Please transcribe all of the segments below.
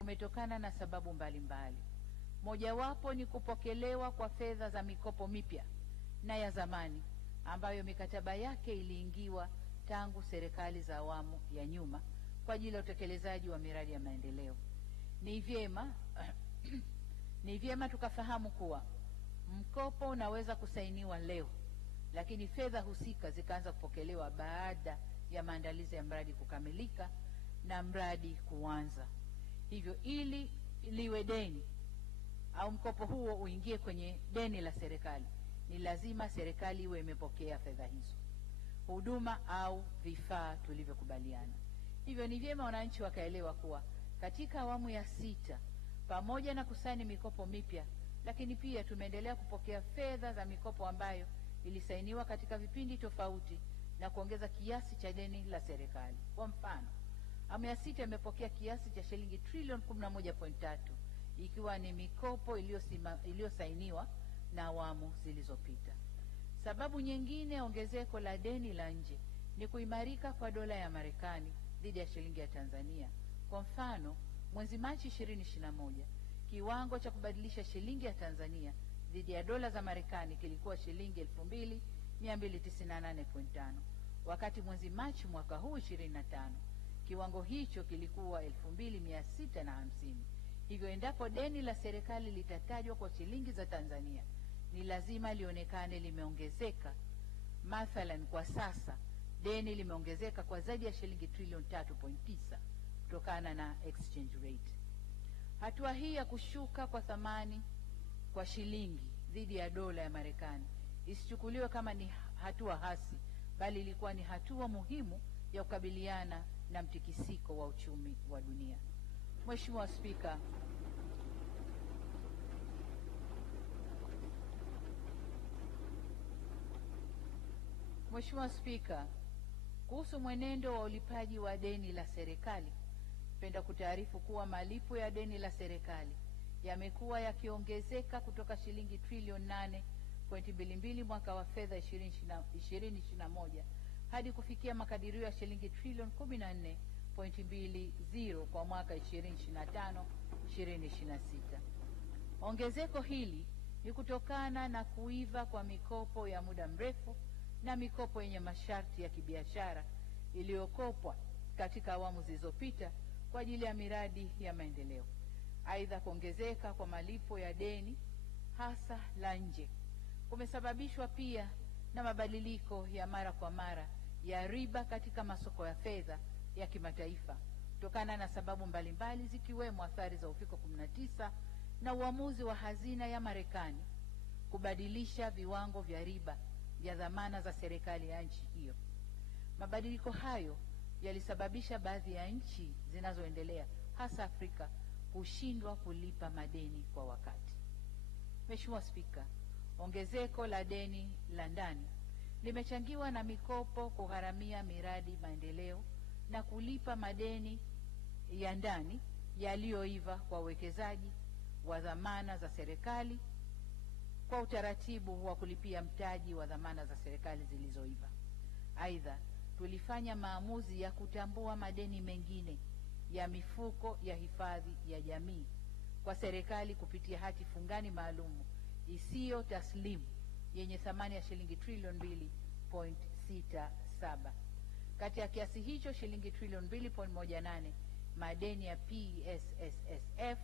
umetokana na sababu mbalimbali. Mojawapo ni kupokelewa kwa fedha za mikopo mipya na ya zamani ambayo mikataba yake iliingiwa tangu serikali za awamu ya nyuma kwa ajili ya utekelezaji wa miradi ya maendeleo. Ni vyema tukafahamu kuwa mkopo unaweza kusainiwa leo, lakini fedha husika zikaanza kupokelewa baada ya maandalizi ya mradi kukamilika na mradi kuanza. Hivyo ili liwe deni au mkopo huo uingie kwenye deni la serikali, ni lazima serikali iwe imepokea fedha hizo, huduma au vifaa tulivyokubaliana. Hivyo ni vyema wananchi wakaelewa kuwa katika awamu ya 6 pamoja na kusaini mikopo mipya, lakini pia tumeendelea kupokea fedha za mikopo ambayo ilisainiwa katika vipindi tofauti na kuongeza kiasi cha deni la serikali. Kwa mfano, awamu ya 6 imepokea kiasi cha shilingi trilioni 11.3 ikiwa ni mikopo iliyosainiwa na awamu zilizopita. Sababu nyingine ya ongezeko la deni la nje ni kuimarika kwa dola ya Marekani dhidi ya shilingi ya Tanzania. Kwa mfano, mwezi Machi 2021 kiwango cha kubadilisha shilingi ya Tanzania dhidi ya dola za Marekani kilikuwa shilingi 2298.5, wakati mwezi Machi mwaka huu 25 kiwango hicho kilikuwa 2650. Hivyo endapo deni la serikali litatajwa kwa shilingi za Tanzania, ni lazima lionekane limeongezeka. Mathalan, kwa sasa deni limeongezeka kwa zaidi ya shilingi trilioni 3.9 kutokana na exchange rate. Hatua hii ya kushuka kwa thamani kwa shilingi dhidi ya dola ya Marekani isichukuliwe kama ni hatua hasi, bali ilikuwa ni hatua muhimu ya kukabiliana na mtikisiko wa uchumi wa dunia. Mheshimiwa Spika, kuhusu mwenendo wa ulipaji wa deni la serikali, napenda kutaarifu kuwa malipo ya deni la serikali yamekuwa yakiongezeka kutoka shilingi trilioni 8.22 mwaka wa fedha 2021 hadi kufikia makadirio ya shilingi trilioni 14.20 kwa mwaka 2025-2026. Ongezeko hili ni kutokana na kuiva kwa mikopo ya muda mrefu na mikopo yenye masharti ya kibiashara iliyokopwa katika awamu zilizopita kwa ajili ya miradi ya maendeleo. Aidha, kuongezeka kwa malipo ya deni hasa la nje kumesababishwa pia na mabadiliko ya mara kwa mara ya riba katika masoko ya fedha ya kimataifa kutokana na sababu mbalimbali zikiwemo athari za uviko 19 na uamuzi wa hazina ya Marekani kubadilisha viwango vya riba vya dhamana za serikali ya nchi hiyo. Mabadiliko hayo yalisababisha baadhi ya nchi zinazoendelea hasa Afrika kushindwa kulipa madeni kwa wakati. Mheshimiwa Spika, ongezeko la deni la ndani limechangiwa na mikopo kugharamia miradi maendeleo na kulipa madeni ya ndani yaliyoiva kwa uwekezaji wa dhamana za serikali kwa utaratibu wa kulipia mtaji wa dhamana za serikali zilizoiva. Aidha, tulifanya maamuzi ya kutambua madeni mengine ya mifuko ya hifadhi ya jamii kwa serikali kupitia hati fungani maalumu isiyo taslimu yenye thamani ya shilingi trilioni 2.67. Kati ya kiasi hicho, shilingi trilioni 2.18 madeni ya PSSSF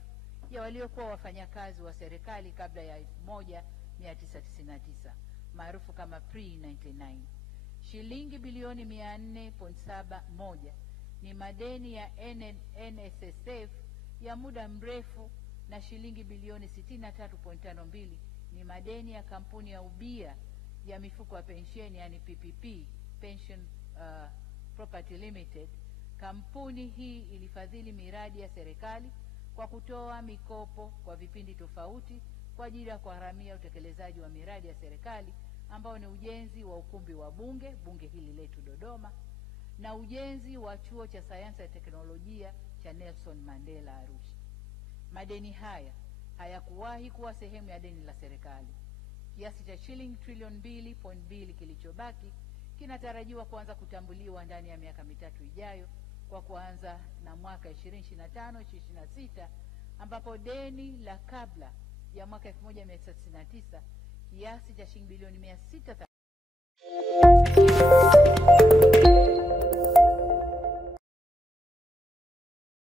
ya waliokuwa wafanyakazi wa serikali kabla ya 1999 maarufu kama pre-99. Shilingi bilioni 400.71 ni madeni ya NSSF ya muda mrefu na shilingi bilioni 63.52 ni madeni ya kampuni ya ubia ya mifuko ya pensheni, yani PPP, Pension Property Limited. Kampuni hii ilifadhili miradi ya serikali kwa kutoa mikopo kwa vipindi tofauti kwa ajili ya kugharamia utekelezaji wa miradi ya serikali ambao ni ujenzi wa ukumbi wa bunge hili letu Dodoma, na ujenzi wa chuo cha sayansi ya teknolojia cha Nelson Mandela Arusha. Madeni haya hayakuwahi kuwa sehemu ya deni la serikali. Kiasi cha shilingi trilioni 2.2 kilichobaki kinatarajiwa kuanza kutambuliwa ndani ya miaka mitatu ijayo kwa kuanza na mwaka 2025-2026 ambapo deni la kabla ya mwaka 1999 kiasi cha shilingi bilioni 600